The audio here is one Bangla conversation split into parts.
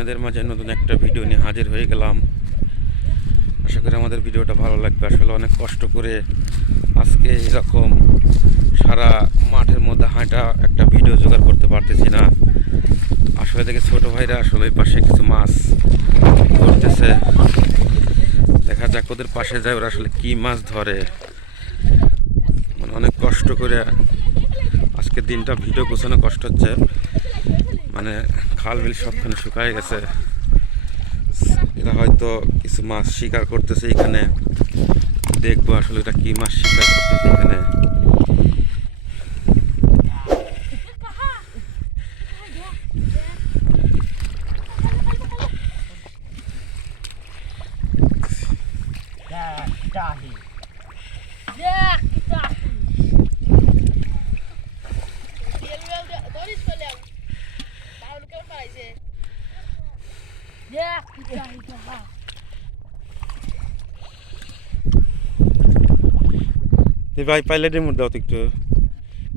আপনাদের মাঝে নতুন একটা ভিডিও নিয়ে হাজির হয়ে গেলাম। আশা করি আমাদের ভিডিওটা ভালো লাগবে। আসলে অনেক কষ্ট করে আজকে এরকম সারা মাঠের মধ্যে হাঁটা একটা ভিডিও জোগাড় করতে পারতেছি না। আসলে দেখে ছোটো ভাইরা আসলে ওই পাশে কিছু মাছ ধরতেছে, দেখা যাক ওদের পাশে যায় ওরা আসলে কী মাছ ধরে। মানে অনেক কষ্ট করে আজকের দিনটা ভিডিও গোছানো কষ্ট হচ্ছে। মানে খাল বিল সবখানে শুকায় গেছে। এরা হয়তো কিছু মাছ শিকার করতেছে এখানে, দেখবো আসলে এটা কি মাছ শিকার করতেছে এখানে। ভাই পাইলে ডেমুর দাও তো একটু।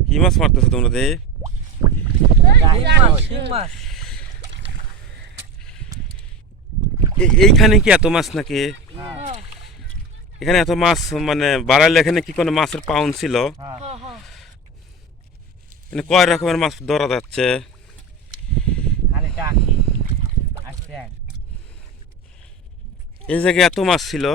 কি মাছ মারতেছো তোমরা? দে এইখানে কি এত মাছ নাকি? এখানে এত মাছ মানে বাড়াইলে এখানে কি কোনো মাছের পাউন্ড ছিল? কয় রকমের মাছ ধরা যাচ্ছে? এই জায়গায় এত মাছ ছিল?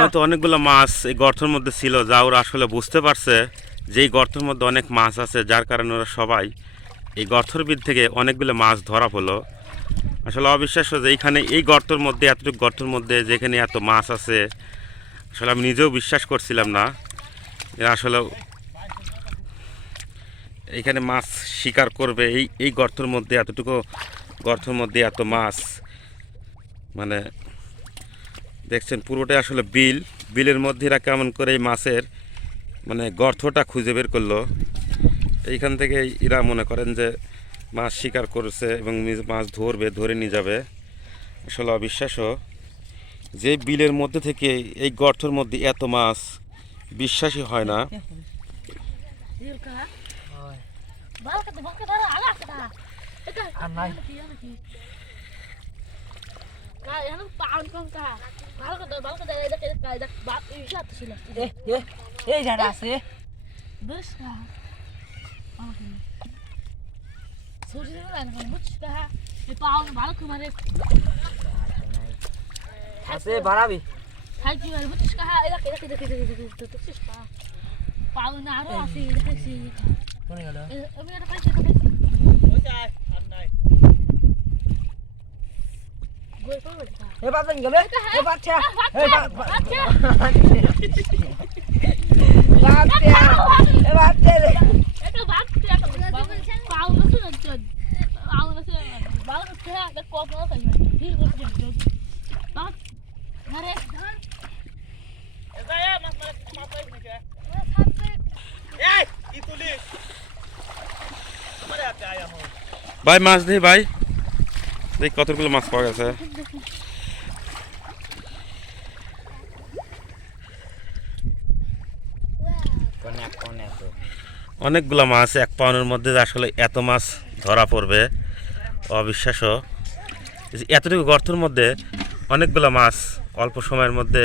হয়তো অনেকগুলো মাছ এই গর্তের মধ্যে ছিল, যা ওরা আসলে বুঝতে পারছে যে এই গর্তের মধ্যে অনেক মাছ আছে, যার কারণে ওরা সবাই এই গর্তের ভিতর থেকে অনেকগুলো মাছ ধরা হলো। আসলে অবিশ্বাস্য যে এইখানে এই গর্তের মধ্যে, এতটুকু গর্তের মধ্যে যেখানে এত মাছ আছে, আসলে আমি নিজেও বিশ্বাস করছিলাম না আসলে এইখানে মাছ শিকার করবে। এই গর্তের মধ্যে, এতটুকু গর্তের মধ্যে এত মাছ, মানে দেখছেন পুরোটাই আসলে বিলের মধ্যে এরা কেমন করে এই মাছের মানে গর্তটা খুঁজে বের করলো। এইখান থেকে এরা মনে করেন যে মাছ শিকার করছে এবং মাছ ধরে নিয়ে যাবে। আসলে অবিশ্বাস্য যে বিলের মধ্যে থেকে এই গর্তের মধ্যে এত মাছ, বিশ্বাসই হয় না। বাড়াবি ভাই মাছ দিই ভাই, দেখ কতগুলো মাছ পাওয়া গেছে। অনেকগুলো মাছ এক পাউনের মধ্যে যে আসলে এত মাছ ধরা পড়বে অবিশ্বাস্য। এই যে এতটুকু গর্তের মধ্যে অনেকগুলো মাছ অল্প সময়ের মধ্যে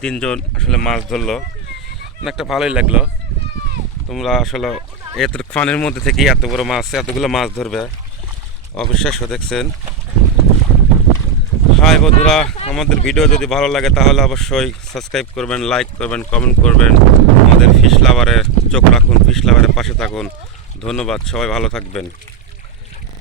তিনজন আসলে মাছ ধরলো, অনেকটা ভালোই লাগলো। তোমরা আসলে এত ফানের মধ্যে থেকে এত বড় মাছ এতগুলো মাছ ধরবে অবিশ্বাস্য, দেখছেন। হাই বন্ধুরা, আমাদের ভিডিও যদি ভালো লাগে তাহলে অবশ্যই সাবস্ক্রাইব করবেন, লাইক করবেন, কমেন্ট করবেন। আমাদের ফিশ লাভারের চোখ রাখুন, ফিশ লাভারের পাশে থাকুন। ধন্যবাদ, সবাই ভালো থাকবেন।